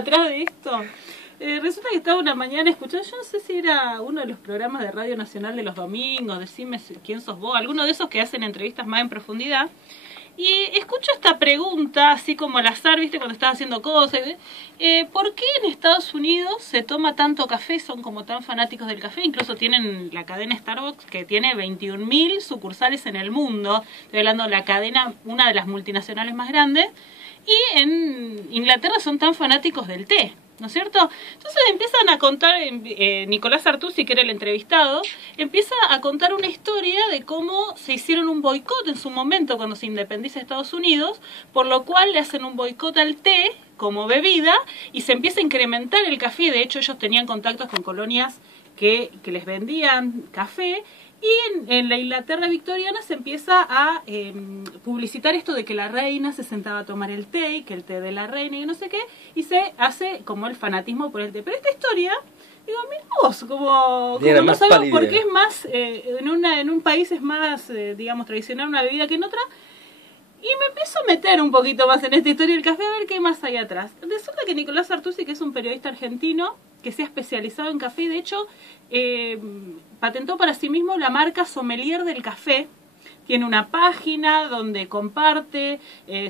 Atrás de esto, resulta que estaba una mañana escuchando, yo no sé si era uno de los programas de Radio Nacional de los domingos, Decime quién sos vos, alguno de esos que hacen entrevistas más en profundidad, y escucho esta pregunta, así como al azar, ¿viste? Cuando estás haciendo cosas, ¿por qué en Estados Unidos se toma tanto café? Son como tan fanáticos del café, incluso tienen la cadena Starbucks que tiene 21.000 sucursales en el mundo, estoy hablando de la cadena, una de las multinacionales más grandes, y en Inglaterra son tan fanáticos del té, ¿no es cierto? Entonces empiezan a contar, Nicolás Artusi, que era el entrevistado, empieza a contar una historia de cómo se hicieron un boicot en su momento cuando se independiza Estados Unidos, por lo cual le hacen un boicot al té como bebida y se empieza a incrementar el café. De hecho, ellos tenían contactos con colonias que les vendían café. Y en la Inglaterra victoriana se empieza a publicitar esto de que la reina se sentaba a tomar el té, y que el té de la reina y no sé qué, y se hace como el fanatismo por el té. Pero esta historia, digo, mira vos, como no sabemos por qué es más, en un país es más, digamos, tradicional una bebida que en otra. Y me empiezo a meter un poquito más en esta historia del café a ver qué más hay atrás. Resulta que Nicolás Artusi, que es un periodista argentino que se ha especializado en café, de hecho, patentó para sí mismo la marca Sommelier del Café. Tiene una página donde comparte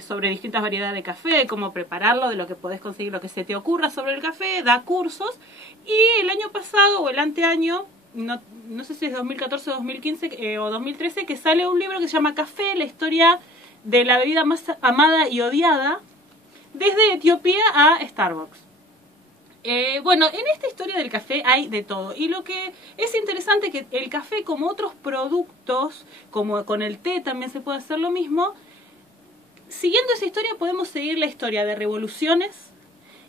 sobre distintas variedades de café, cómo prepararlo, de lo que podés conseguir, lo que se te ocurra sobre el café, da cursos. Y el año pasado o el anteaño, no sé si es 2014, 2015 o 2013, que sale un libro que se llama Café, la historia de la bebida más amada y odiada, desde Etiopía a Starbucks. Bueno, en esta historia del café hay de todo. Y lo que es interesante es que el café, como otros productos, como con el té también se puede hacer lo mismo, siguiendo esa historia podemos seguir la historia de revoluciones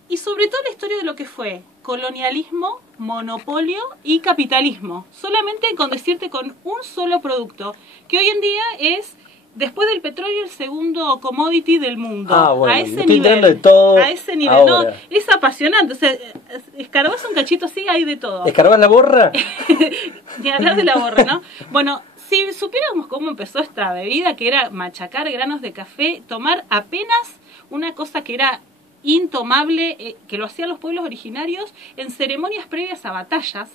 y sobre todo la historia de lo que fue colonialismo, monopolio y capitalismo. Solamente con decirte con un solo producto, que hoy en día es, después del petróleo, el segundo commodity del mundo. Bueno, a ese nivel. De todo a ese nivel. Ahora. No, es apasionante. O sea, escarbás un cachito así, hay de todo. ¿Escarbás la borra? Ni hablar de la borra, ¿no? Bueno, si supiéramos cómo empezó esta bebida, que era machacar granos de café, tomar apenas una cosa que era intomable, que lo hacían los pueblos originarios en ceremonias previas a batallas.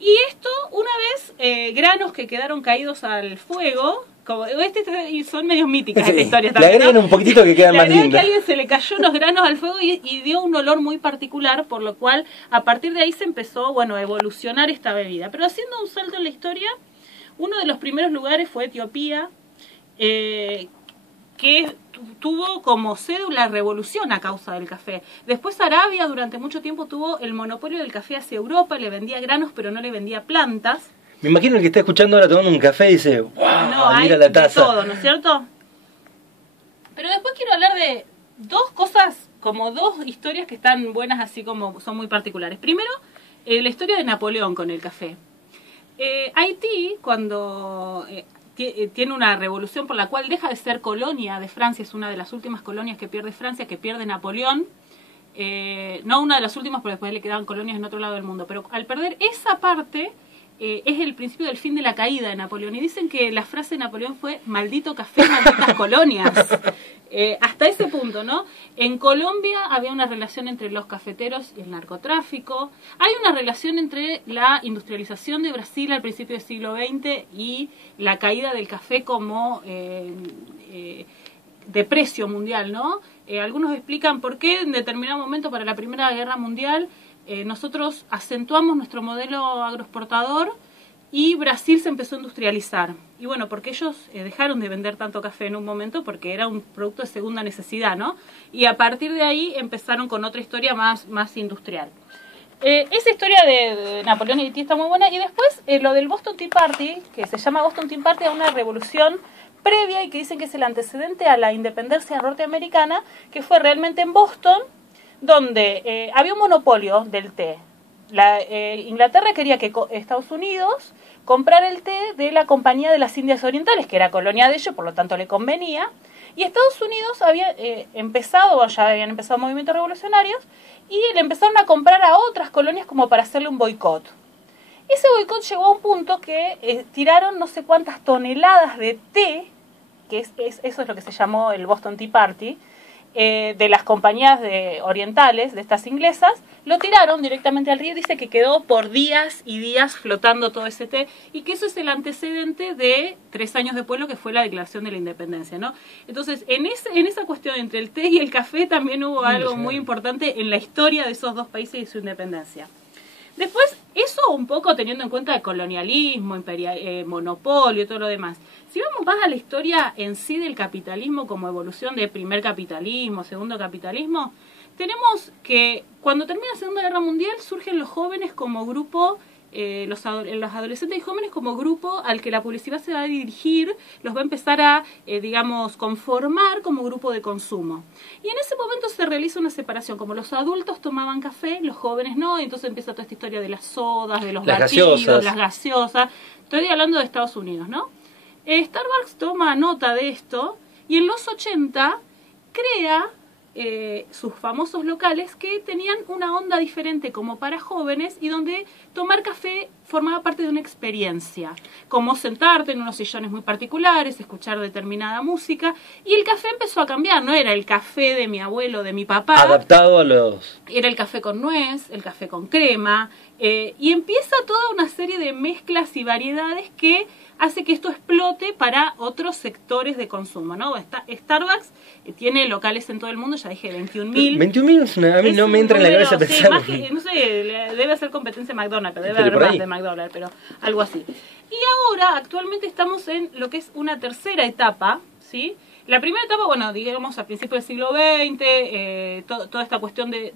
Y esto, una vez, granos que quedaron caídos al fuego, como y son medios míticas esta historia también, le agregan, ¿no? Un poquitito que quedan más lindas. Que a alguien se le cayó unos granos al fuego y dio un olor muy particular, por lo cual a partir de ahí se empezó, bueno, a evolucionar esta bebida. Pero haciendo un salto en la historia, uno de los primeros lugares fue Etiopía, que tuvo como sede la revolución a causa del café. Después Arabia durante mucho tiempo tuvo el monopolio del café hacia Europa, le vendía granos pero no le vendía plantas. Me imagino el que está escuchando ahora tomando un café y dice, ¡wow! No, mira la taza. De todo, ¿no es cierto? Pero después quiero hablar de dos cosas, como dos historias que están buenas, así como son muy particulares. Primero, la historia de Napoleón con el café. Haití, cuando tiene una revolución por la cual deja de ser colonia de Francia, es una de las últimas colonias que pierde Francia, que pierde Napoleón. No una de las últimas, porque después le quedaban colonias en otro lado del mundo. Pero al perder esa parte, es el principio del fin de la caída de Napoleón. Y dicen que la frase de Napoleón fue: maldito café, malditas colonias. Hasta ese punto, ¿no? En Colombia había una relación entre los cafeteros y el narcotráfico. Hay una relación entre la industrialización de Brasil al principio del siglo XX y la caída del café como de precio mundial, ¿no? Algunos explican por qué en determinado momento, para la Primera Guerra Mundial, nosotros acentuamos nuestro modelo agroexportador y Brasil se empezó a industrializar. Y bueno, porque ellos dejaron de vender tanto café en un momento porque era un producto de segunda necesidad, ¿no? Y a partir de ahí empezaron con otra historia más industrial. Esa historia de Napoleón y Haití está muy buena. Y después lo del Boston Tea Party, que se llama Boston Tea Party, a una revolución previa y que dicen que es el antecedente a la independencia norteamericana, que fue realmente en Boston, donde había un monopolio del té. Inglaterra quería que Estados Unidos comprara el té de la Compañía de las Indias Orientales, que era colonia de ellos, por lo tanto le convenía, y Estados Unidos había ya habían empezado movimientos revolucionarios, y le empezaron a comprar a otras colonias como para hacerle un boicot. Ese boicot llegó a un punto que tiraron no sé cuántas toneladas de té, que eso es lo que se llamó el Boston Tea Party, de las compañías orientales, de estas inglesas, lo tiraron directamente al río. Dice que quedó por días y días flotando todo ese té, y que eso es el antecedente de 3 años después lo que fue la declaración de la independencia, ¿no? Entonces, en esa cuestión entre el té y el café también hubo algo muy importante en la historia de esos dos países y su independencia. Después, eso un poco teniendo en cuenta el colonialismo, monopolio y todo lo demás. Si vamos más a la historia en sí del capitalismo como evolución de primer capitalismo, segundo capitalismo, tenemos que cuando termina la Segunda Guerra Mundial surgen los jóvenes como grupo, los adolescentes y jóvenes como grupo al que la publicidad se va a dirigir, los va a empezar a, digamos, conformar como grupo de consumo. Y en ese momento se realiza una separación, como los adultos tomaban café, los jóvenes no, y entonces empieza toda esta historia de las sodas, de los batidos, las gaseosas. Estoy hablando de Estados Unidos, ¿no? Starbucks toma nota de esto y en los 80 crea sus famosos locales que tenían una onda diferente como para jóvenes y donde tomar café formaba parte de una experiencia, como sentarte en unos sillones muy particulares, escuchar determinada música, y el café empezó a cambiar, no era el café de mi abuelo, de mi papá, adaptado a los... Era el café con nuez, el café con crema, y empieza toda una serie de mezclas y variedades que hace que esto explote para otros sectores de consumo, ¿no? Starbucks tiene locales en todo el mundo, ya dije 21.000. 21.000 a mí no me entra en la cabeza pensar. Más que, no sé, debe hacer competencia McDonald's, pero debe haber más de McDonald's, pero algo así. Y ahora, actualmente estamos en lo que es una tercera etapa, ¿sí? La primera etapa, bueno, digamos a principios del siglo XX, toda esta cuestión de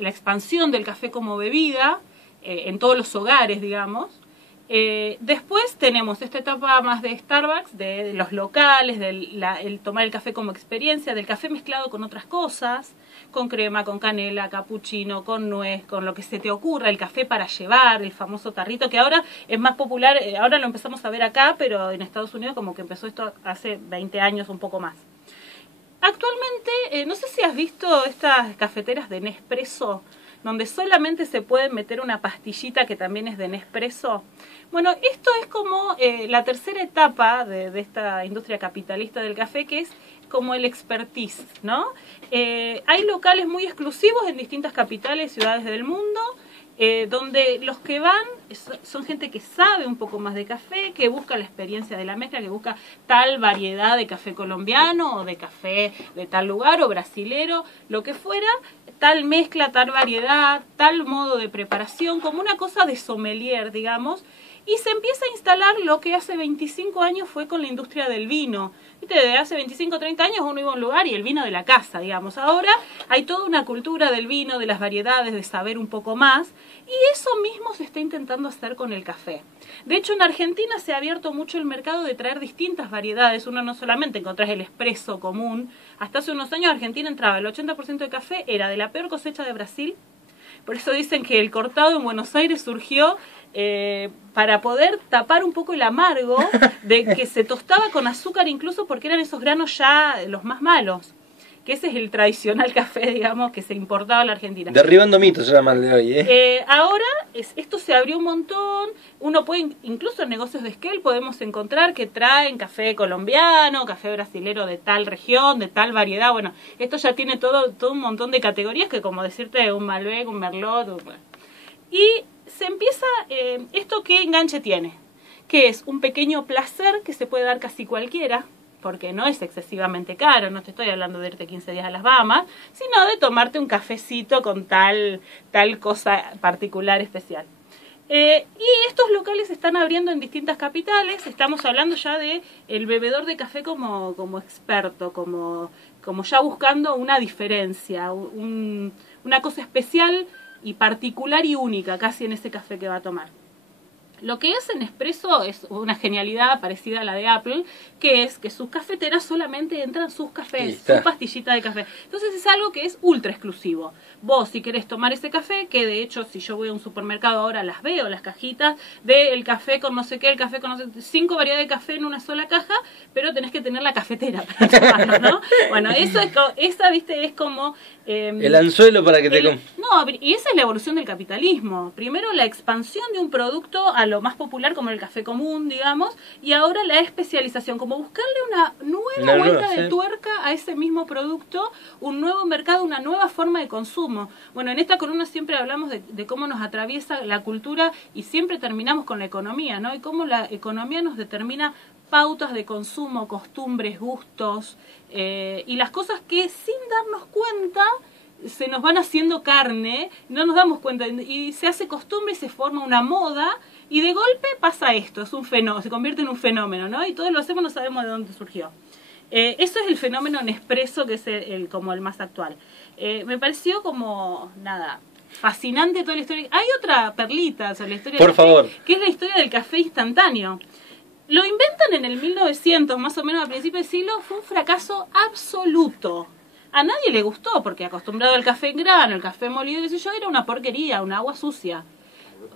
la expansión del café como bebida en todos los hogares, digamos. Después tenemos esta etapa más de Starbucks, de los locales, el tomar el café como experiencia, del café mezclado con otras cosas, con crema, con canela, capuchino, con nuez, con lo que se te ocurra, el café para llevar, el famoso tarrito, que ahora es más popular, ahora lo empezamos a ver acá, pero en Estados Unidos como que empezó esto hace 20 años, un poco más. Actualmente, no sé si has visto estas cafeteras de Nespresso, donde solamente se puede meter una pastillita que también es de Nespresso. Bueno, esto es como la tercera etapa de esta industria capitalista del café, que es como el expertise, ¿no? Hay locales muy exclusivos en distintas capitales, ciudades del mundo, donde los que van son gente que sabe un poco más de café, que busca la experiencia de la mezcla, que busca tal variedad de café colombiano o de café de tal lugar o brasilero, lo que fuera, tal mezcla, tal variedad, tal modo de preparación, como una cosa de sommelier, digamos, y se empieza a instalar lo que hace 25 años fue con la industria del vino. ¿Viste? De hace 25 o 30 años uno iba a un lugar y el vino de la casa, digamos. Ahora hay toda una cultura del vino, de las variedades, de saber un poco más, y eso mismo se está intentando hacer con el café. De hecho, en Argentina se ha abierto mucho el mercado de traer distintas variedades. Uno no solamente encontrás el espresso común. Hasta hace unos años Argentina entraba, el 80% de café era de la peor cosecha de Brasil. Por eso dicen que el cortado en Buenos Aires surgió para poder tapar un poco el amargo de que se tostaba con azúcar, incluso porque eran esos granos ya los más malos. Que ese es el tradicional café, digamos, que se importaba a la Argentina. Derribando mitos se llama el de hoy, ahora esto se abrió un montón. Uno puede, incluso en negocios de scale podemos encontrar que traen café colombiano, café brasilero de tal región, de tal variedad. Bueno, esto ya tiene todo un montón de categorías, que como decirte un Malbec, un Merlot. Y se empieza, ¿esto qué enganche tiene? Que es un pequeño placer que se puede dar casi cualquiera, porque no es excesivamente caro, no te estoy hablando de irte 15 días a las Bahamas, sino de tomarte un cafecito con tal cosa particular, especial. Y estos locales se están abriendo en distintas capitales. Estamos hablando ya de el bebedor de café como experto, como ya buscando una diferencia, una cosa especial y particular y única casi en ese café que va a tomar. Lo que es en Nespresso es una genialidad parecida a la de Apple, que es que sus cafeteras solamente entran sus cafés, su pastillita de café. Entonces es algo que es ultra exclusivo. Vos, si querés tomar ese café, que de hecho si yo voy a un supermercado ahora las veo, las cajitas del café con no sé qué, el café con no sé qué, 5 variedades de café en una sola caja, pero tenés que tener la cafetera para tomarlo, ¿no? Bueno, eso es, esa, viste, es como... el anzuelo para que te... No, No, y esa es la evolución del capitalismo. Primero la expansión de un producto a lo más popular como el café común, digamos, y ahora la especialización, como buscarle una nueva vuelta de tuerca a ese mismo producto, un nuevo mercado, una nueva forma de consumo. Bueno, en esta columna siempre hablamos de cómo nos atraviesa la cultura y siempre terminamos con la economía, ¿no? Y cómo la economía nos determina pautas de consumo, costumbres, gustos, y las cosas que sin darnos cuenta se nos van haciendo carne, no nos damos cuenta, y se hace costumbre y se forma una moda, y de golpe pasa esto, es un fenómeno, se convierte en un fenómeno, ¿no? Y todos lo hacemos, no sabemos de dónde surgió. Eso es el fenómeno Nespresso, que es como el más actual. Me pareció como, nada, fascinante toda la historia. Hay otra perlita sobre la historia del café, que es la historia del café instantáneo. Lo inventan en el 1900, más o menos a principios del siglo, fue un fracaso absoluto. A nadie le gustó, porque acostumbrado al café en grano, el café molido, qué sé yo, era una porquería, una agua sucia.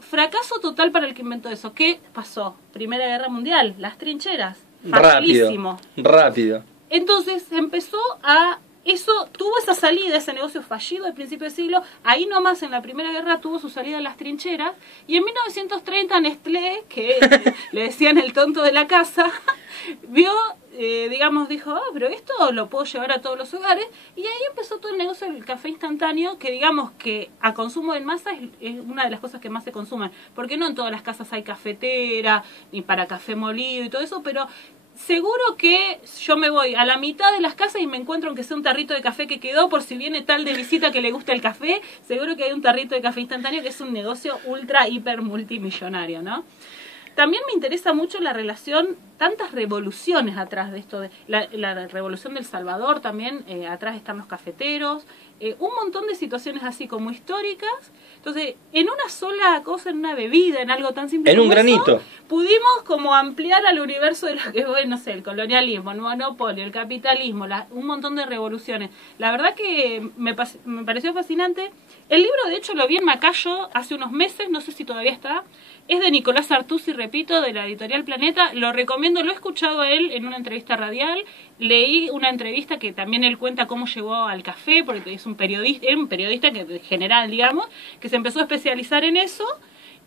Fracaso total para el que inventó eso. ¿Qué pasó? Primera Guerra Mundial, las trincheras. Facilísimo. Rápido. Entonces empezó a... Eso tuvo esa salida, ese negocio fallido al principio del siglo, ahí nomás en la Primera Guerra tuvo su salida en las trincheras, y en 1930 Nestlé, que le decían el tonto de la casa, vio, digamos, dijo, pero esto lo puedo llevar a todos los hogares, y ahí empezó todo el negocio del café instantáneo, que digamos que a consumo en masa es una de las cosas que más se consumen, porque no en todas las casas hay cafetera, ni para café molido y todo eso, pero... Seguro que yo me voy a la mitad de las casas y me encuentro aunque sea un tarrito de café que quedó por si viene tal de visita que le gusta el café, seguro que hay un tarrito de café instantáneo que es un negocio ultra, hiper multimillonario, ¿no? También me interesa mucho la relación, tantas revoluciones atrás de esto, la revolución del Salvador también, atrás están los cafeteros, un montón de situaciones así como históricas. Entonces, en una sola cosa, en una bebida, en algo tan simple como un granito, eso, pudimos como ampliar al universo de lo que fue, no sé, el colonialismo, el monopolio, el capitalismo, un montón de revoluciones. La verdad que me pareció fascinante. El libro, de hecho, lo vi en Macayo hace unos meses, no sé si todavía está. Es de Nicolás Artusi, repito, de la editorial Planeta. Lo recomiendo, lo he escuchado a él en una entrevista radial. Leí una entrevista que también él cuenta cómo llegó al café, porque es un periodista que, general, digamos, que se empezó a especializar en eso.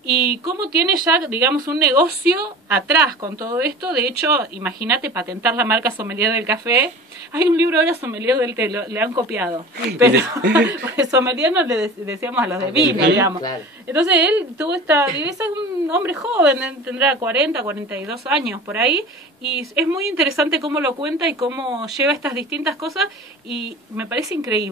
Y cómo tiene ya, digamos, un negocio atrás con todo esto. De hecho, imagínate patentar la marca Sommelier del café. Hay un libro ahora, Sommelier del té, le han copiado. Pero porque Sommelier no le decíamos a los de vino, digamos. Claro. Entonces él tuvo es un hombre joven, tendrá 40, 42 años por ahí. Y es muy interesante cómo lo cuenta y cómo lleva estas distintas cosas. Y me parece increíble.